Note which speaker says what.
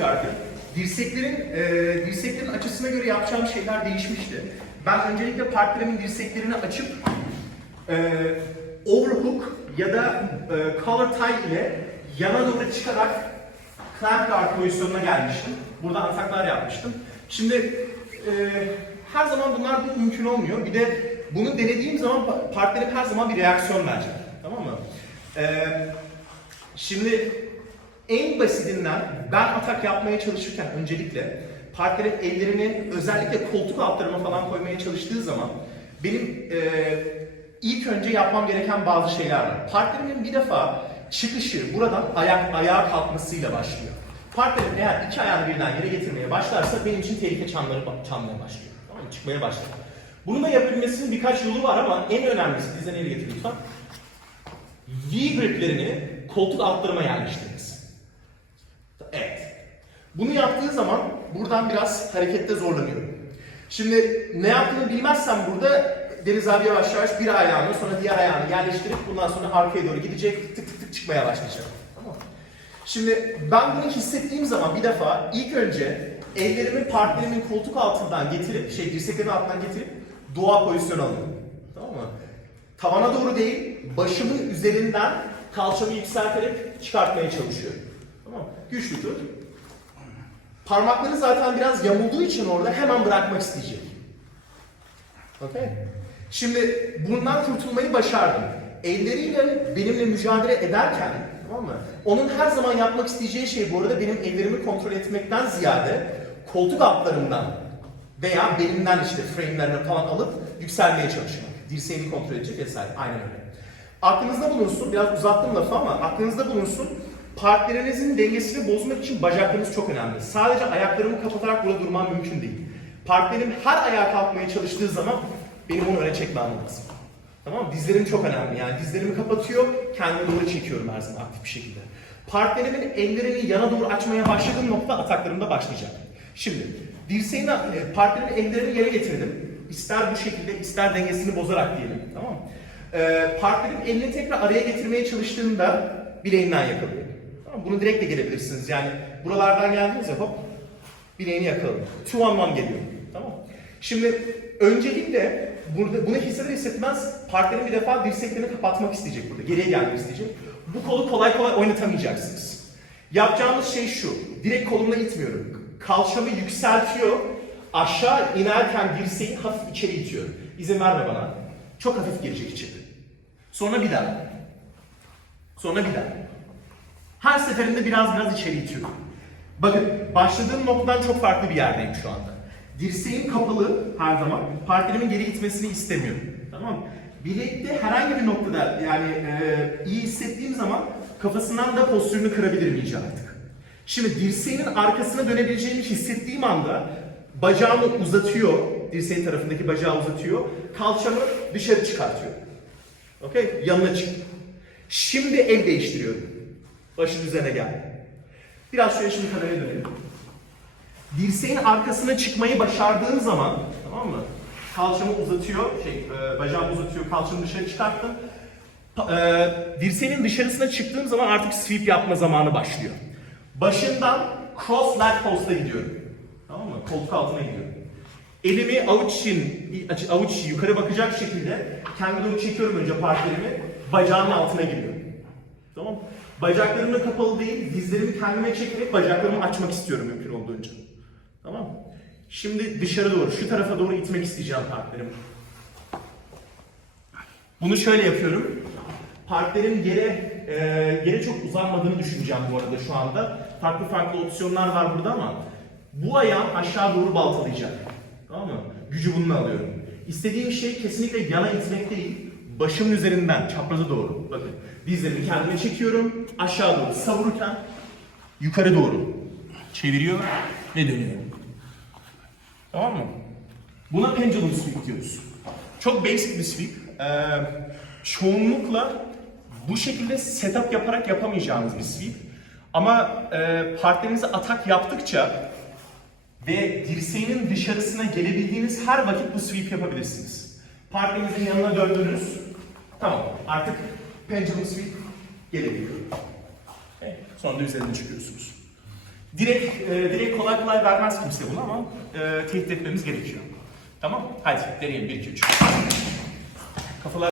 Speaker 1: yargı. Dirseklerin, e, dirseklerin açısına göre yapacağım şeyler değişmişti. Ben öncelikle partnerimin dirseklerini açıp e, overhook ya da e, collar tie ile yana doğru çıkarak clamp guard pozisyonuna gelmiştim. Burada ataklar yapmıştım. Şimdi e, her zaman bunlar da mümkün olmuyor. Bir de bunu denediğim zaman pa- partnerim her zaman bir reaksiyon verecek. Tamam mı? E, şimdi en basitinden ben atak yapmaya çalışırken öncelikle partnerim ellerini özellikle koltuk altlarıma falan koymaya çalıştığı zaman benim e, ilk önce yapmam gereken bazı şeyler var. Partnerimin bir defa çıkışı buradan ayak ayağa kalkmasıyla başlıyor. Partnerim eğer iki ayağını birden yere getirmeye başlarsa benim için tehlike çanları çalmaya başlıyor. Tamam mı? Çıkmaya başlıyor. Bunu da yapabilmesinin birkaç yolu var ama en önemlisi dizden ele getir lütfen. V griplerini koltuk altlarıma yerleştirmesi. Bunu yaptığı zaman buradan biraz harekette zorlanıyorum. Şimdi ne yaptığını bilmezsem burada Deniz abi yavaş yavaş bir ayağını sonra diğer ayağını yerleştirip bundan sonra arkaya doğru gidecek tık tık tık çıkmaya başlayacak. Tamam? Şimdi ben bunu hissettiğim zaman bir defa ilk önce ellerimi partnerimin koltuk altından getirip, şey dirseklerimin altından getirip dua pozisyonu alıyorum. Tamam mı? Tavana doğru değil, başımın üzerinden kalçamı yükselterek çıkartmaya çalışıyorum. Tamam? Güçlü tut. Parmakları zaten biraz yamulduğu için orada hemen bırakmak isteyecek. Okey? Şimdi bundan kurtulmayı başardım. Elleriyle benimle mücadele ederken, tamam mı? Onun her zaman yapmak isteyeceği şey bu arada benim ellerimi kontrol etmekten ziyade koltuk altlarımdan veya belimden işte frame'lerini falan alıp yükselmeye çalışmak. Dirseğini kontrol edecek vesaire. Aynen öyle. Aklınızda bulunsun, biraz uzattım lafı ama aklınızda bulunsun. Partnerinizin dengesini bozmak için bacaklarınız çok önemli. Sadece ayaklarımı kapatarak burada durmam mümkün değil. Partnerim her ayağa kalkmaya çalıştığı zaman benim onu öne çekmem lazım. Tamam mı? Dizlerim çok önemli. Yani dizlerimi kapatıyor, kendime doğru çekiyorum her zaman aktif bir şekilde. Partnerimin ellerini yana doğru açmaya başladığım nokta ataklarımda başlayacak. Şimdi dirseğini, e, partnerimin ellerini yere getirdim. İster bu şekilde, ister dengesini bozarak diyelim. Tamam mı? Ee, partnerim elini tekrar araya getirmeye çalıştığında bileğinden yakalıyor. Tamam? Bunu direkt de gelebilirsiniz. Yani buralardan geldiniz ya hop bileğini yakalıyor. Two on one geliyor. Tamam? Şimdi öncelikle burada bunu hisseder hissetmez partnerin bir defa dirseklerini kapatmak isteyecek burada. Geriye gelmek isteyecek. Bu kolu kolay kolay oynatamayacaksınız. Yapacağımız şey şu. Direkt kolumla itmiyorum. Kalçamı yükseltiyor. Aşağı inerken dirseği hafif içeri itiyorum. İzin verme bana. Çok hafif girecek içeri. Sonra bir daha. Sonra bir daha. Her seferinde biraz biraz içeri itiyorum. Bakın başladığım noktadan çok farklı bir yerdeyim şu anda. Dirseğim kapalı her zaman. Partnerimin geri itmesini istemiyorum. Tamam mı? Bilekte herhangi bir noktada yani e, iyi hissettiğim zaman kafasından da postürünü kırabilirim iyice artık. Şimdi dirseğimin arkasına dönebileceğini hissettiğim anda bacağımı uzatıyor, dirseğin tarafındaki bacağı uzatıyor, kalçamı dışarı çıkartıyor. Okey? Yanına çık. Şimdi el değiştiriyorum. Başın üzerine gel. Biraz şöyle şimdi kameraya dönelim. Dirseğin arkasına çıkmayı başardığım zaman, tamam mı? Kalçamı uzatıyor, şey, e, bacağımı uzatıyor, kalçamı dışarı çıkarttım. E, dirseğin dışarısına çıktığım zaman artık sweep yapma zamanı başlıyor. Başından cross leg post'a gidiyorum. Tamam mı? Koltuk altına gidiyorum. Elimi avuç için, avuç yukarı bakacak şekilde kendi doğru çekiyorum önce partnerimi, bacağımın altına giriyorum. Tamam? Bacaklarım da kapalı değil, dizlerimi kendime çekerek bacaklarımı açmak istiyorum mümkün olduğunca. Tamam? Şimdi dışarı doğru, şu tarafa doğru itmek isteyeceğim partnerimi. Bunu şöyle yapıyorum. Partnerim yere, e, yere çok uzanmadığını düşüneceğim bu arada şu anda. Farklı farklı opsiyonlar var burada ama bu ayağım aşağı doğru baltalayacak. Tamam mı? Gücü bununla alıyorum. İstediğim şey kesinlikle yana itmek değil, başımın üzerinden çapraza doğru. Bakın dizlerimi kendime çekiyorum, aşağı doğru savururken yukarı doğru çeviriyor ve dönüyorum. Tamam mı? Buna pendulum sweep diyoruz. Çok basic bir sweep. Ee, çoğunlukla bu şekilde setup yaparak yapamayacağınız bir sweep. Ama e, partnerinize atak yaptıkça ve dirseğinin dışarısına gelebildiğiniz her vakit bu sweep yapabilirsiniz. Partnerinizin yanına döndünüz. Tamam artık pendulum sweep gelebiliyor. Okay. Sonra da üzerine çıkıyorsunuz.
Speaker 2: Direkt, e, direkt kolay kolay vermez kimse bunu ama e, tehdit etmemiz gerekiyor. Tamam? Hadi deneyelim 1 2 3. Kafalar